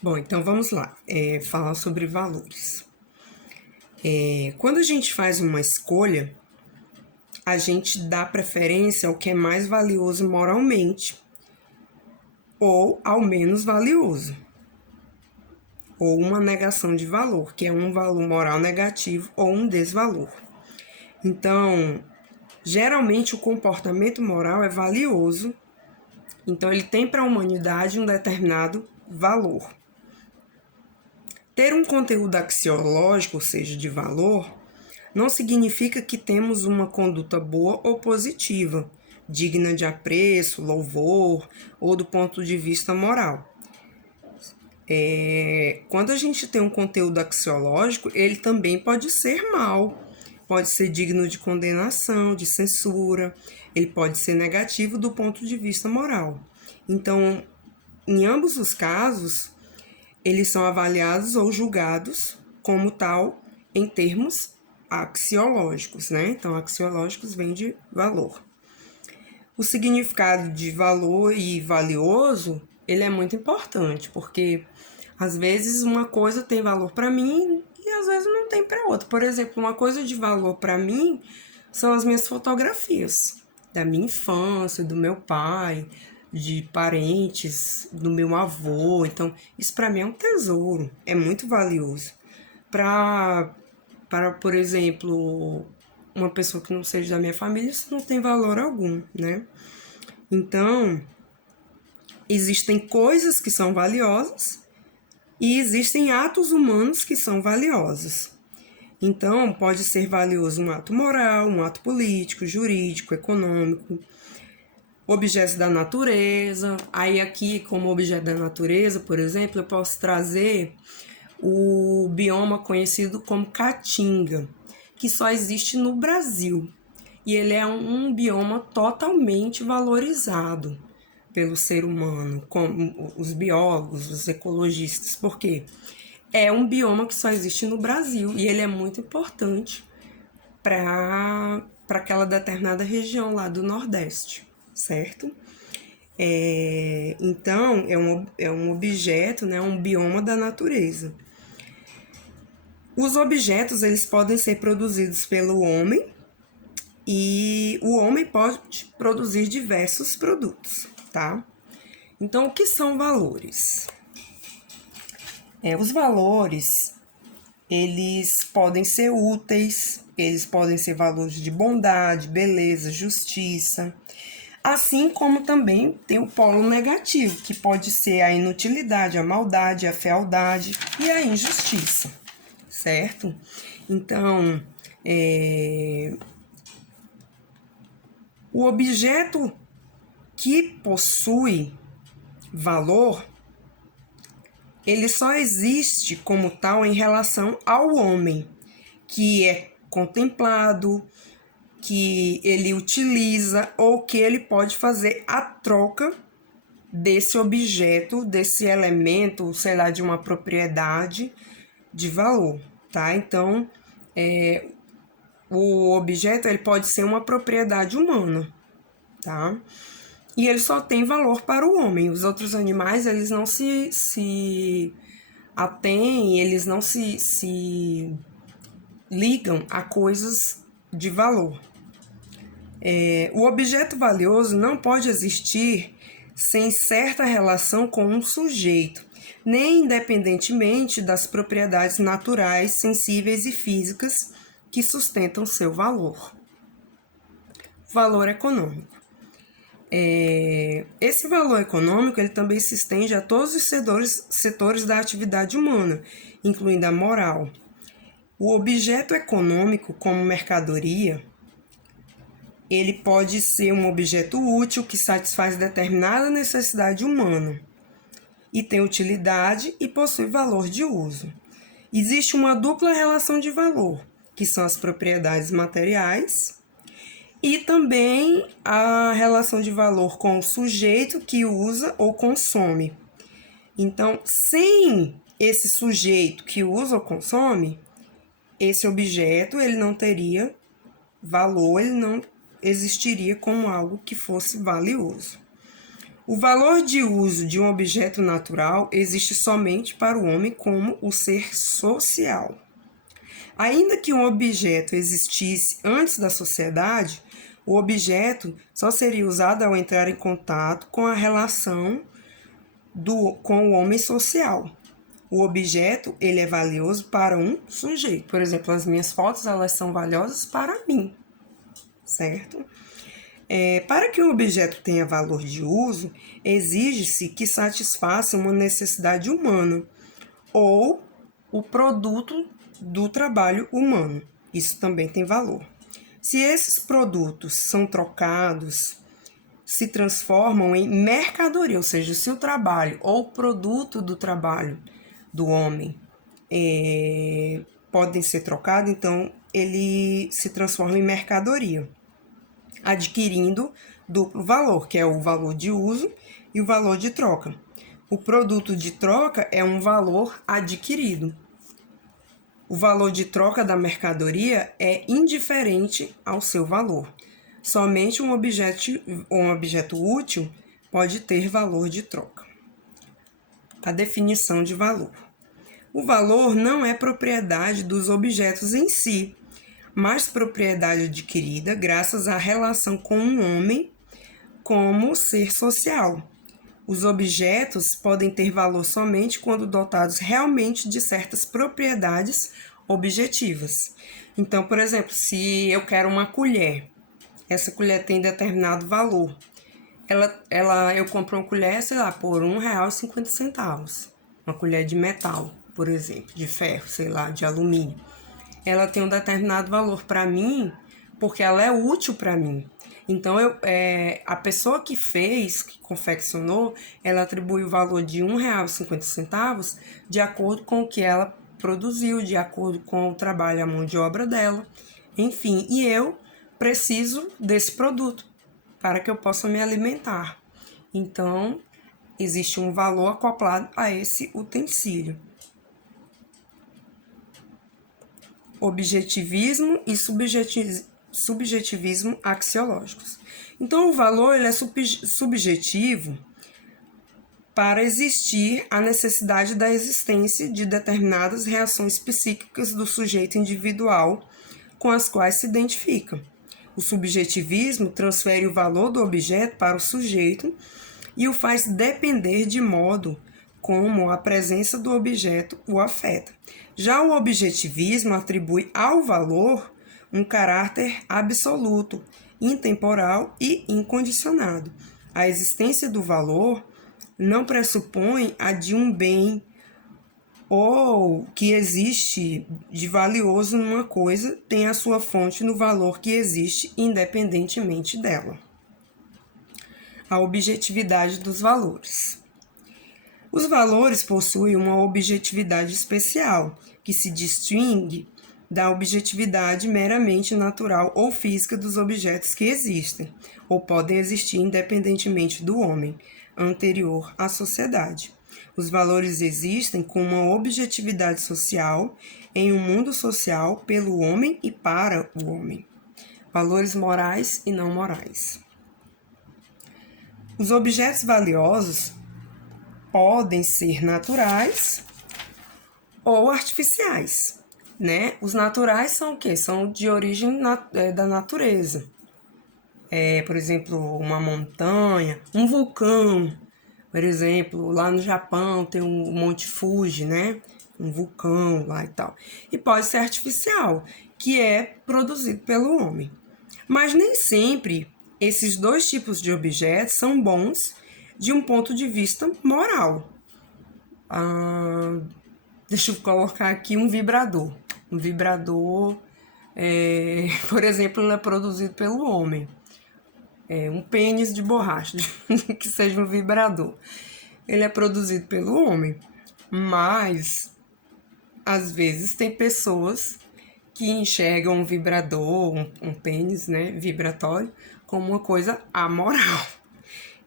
Bom, então vamos lá, falar sobre valores. Quando a gente faz uma escolha, a gente dá preferência ao que é mais valioso moralmente, ou ao menos valioso, ou uma negação de valor, que é um valor moral negativo ou um desvalor. Então, geralmente o comportamento moral é valioso, então ele tem para a humanidade um determinado valor. Ter um conteúdo axiológico, ou seja, de valor, não significa que temos uma conduta boa ou positiva, digna de apreço, louvor ou do ponto de vista moral. Quando a gente tem um conteúdo axiológico, ele também pode ser mal, pode ser digno de condenação, de censura, ele pode ser negativo do ponto de vista moral. Então, em ambos os casos, eles são avaliados ou julgados como tal em termos axiológicos, né? Então, axiológicos vem de valor. O significado de valor e valioso, ele é muito importante, porque às vezes uma coisa tem valor para mim e às vezes não tem para outra. Por exemplo, uma coisa de valor para mim são as minhas fotografias da minha infância, do meu pai, de parentes, do meu avô. Então, isso para mim é um tesouro, é muito valioso. Para, por exemplo, uma pessoa que não seja da minha família, isso não tem valor algum, né? Então, existem coisas que são valiosas e existem atos humanos que são valiosos. Então, pode ser valioso um ato moral, um ato político, jurídico, econômico, objetos da natureza. Aí aqui, como objeto da natureza, por exemplo, eu posso trazer o bioma conhecido como Caatinga, que só existe no Brasil. E ele é um bioma totalmente valorizado pelo ser humano, como os biólogos, os ecologistas, porque é um bioma que só existe no Brasil e ele é muito importante para aquela determinada região lá do Nordeste, certo? Então, é um objeto, né, um bioma da natureza. Os objetos, eles podem ser produzidos pelo homem e o homem pode produzir diversos produtos, tá? Então, o que são valores? Os valores, eles podem ser úteis, eles podem ser valores de bondade, beleza, justiça, assim como também tem o polo negativo, que pode ser a inutilidade, a maldade, a fealdade e a injustiça, certo? Então, o objeto que possui valor, ele só existe como tal em relação ao homem, que é contemplado, que ele utiliza ou que ele pode fazer a troca desse objeto, desse elemento, sei lá, de uma propriedade de valor, tá? Então, o objeto ele pode ser uma propriedade humana, tá? E ele só tem valor para o homem. Os outros animais, eles não se atêm, eles não se ligam a coisas de valor. O objeto valioso não pode existir sem certa relação com um sujeito, nem independentemente das propriedades naturais, sensíveis e físicas que sustentam seu valor. Valor econômico. Esse valor econômico ele também se estende a todos os setores da atividade humana, incluindo a moral. O objeto econômico, como mercadoria, ele pode ser um objeto útil que satisfaz determinada necessidade humana e tem utilidade e possui valor de uso. Existe uma dupla relação de valor, que são as propriedades materiais e também a relação de valor com o sujeito que usa ou consome. Então, sem esse sujeito que usa ou consome, esse objeto ele não teria valor, ele não existiria como algo que fosse valioso. O valor de uso de um objeto natural existe somente para o homem como o ser social. Ainda que um objeto existisse antes da sociedade, o objeto só seria usado ao entrar em contato com a relação com o homem social. O objeto, ele é valioso para um sujeito. Por exemplo, as minhas fotos, elas são valiosas para mim, certo? Para que um objeto tenha valor de uso, exige-se que satisfaça uma necessidade humana ou o produto do trabalho humano. Isso também tem valor. Se esses produtos são trocados, se transformam em mercadoria, ou seja, se o trabalho ou o produto do trabalho do homem podem ser trocados, então ele se transforma em mercadoria, adquirindo duplo valor, que é o valor de uso e o valor de troca. O produto de troca é um valor adquirido. O valor de troca da mercadoria é indiferente ao seu valor. Somente um objeto útil pode ter valor de troca. A definição de valor. O valor não é propriedade dos objetos em si, mas propriedade adquirida graças à relação com um homem como ser social. Os objetos podem ter valor somente quando dotados realmente de certas propriedades objetivas. Então, por exemplo, se eu quero uma colher, essa colher tem determinado valor. Eu compro uma colher, sei lá, por R$1,50. Uma colher de metal, por exemplo, de ferro, sei lá, de alumínio. Ela tem um determinado valor para mim, porque ela é útil para mim. Então, a pessoa que confeccionou, ela atribui o valor de R$1,50 de acordo com o que ela produziu, de acordo com o trabalho, a mão de obra dela. Enfim, e eu preciso desse produto para que eu possa me alimentar. Então, existe um valor acoplado a esse utensílio. Objetivismo e subjetivismo axiológicos. Então, o valor ele é subjetivo para existir a necessidade da existência de determinadas reações psíquicas do sujeito individual com as quais se identifica. O subjetivismo transfere o valor do objeto para o sujeito e o faz depender de modo como a presença do objeto o afeta. Já o objetivismo atribui ao valor um caráter absoluto, intemporal e incondicionado. A existência do valor não pressupõe a de um bem ou que existe de valioso numa coisa tem a sua fonte no valor que existe independentemente dela. A objetividade dos valores. Os valores possuem uma objetividade especial, que se distingue da objetividade meramente natural ou física dos objetos que existem, ou podem existir independentemente do homem, anterior à sociedade. Os valores existem com uma objetividade social em um mundo social pelo homem e para o homem. Valores morais e não morais. Os objetos valiosos podem ser naturais ou artificiais, né? Os naturais são o quê? São de origem da natureza. Por exemplo, uma montanha, um vulcão. Por exemplo, lá no Japão tem o Monte Fuji, né? Um vulcão lá e tal. E pode ser artificial, que é produzido pelo homem. Mas nem sempre esses dois tipos de objetos são bons de um ponto de vista moral. Deixa eu colocar aqui um vibrador. Um vibrador, por exemplo, ele é produzido pelo homem. Um pênis de borracha, que seja um vibrador. Ele é produzido pelo homem, mas às vezes tem pessoas que enxergam um vibrador, um pênis, né, vibratório, como uma coisa amoral.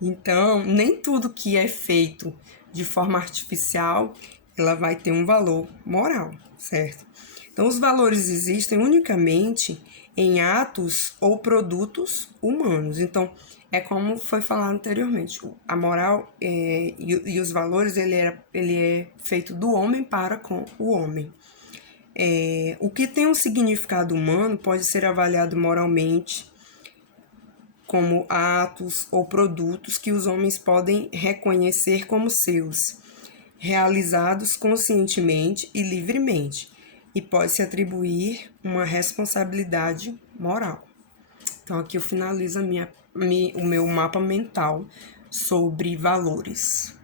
Então, nem tudo que é feito de forma artificial, ela vai ter um valor moral, certo? Então, os valores existem unicamente em atos ou produtos humanos. Então, É como foi falado anteriormente, a moral e os valores, ele é feito do homem para com o homem. O que tem um significado humano pode ser avaliado moralmente como atos ou produtos que os homens podem reconhecer como seus, realizados conscientemente e livremente, e pode-se atribuir uma responsabilidade moral. Então, aqui eu finalizo o meu mapa mental sobre valores.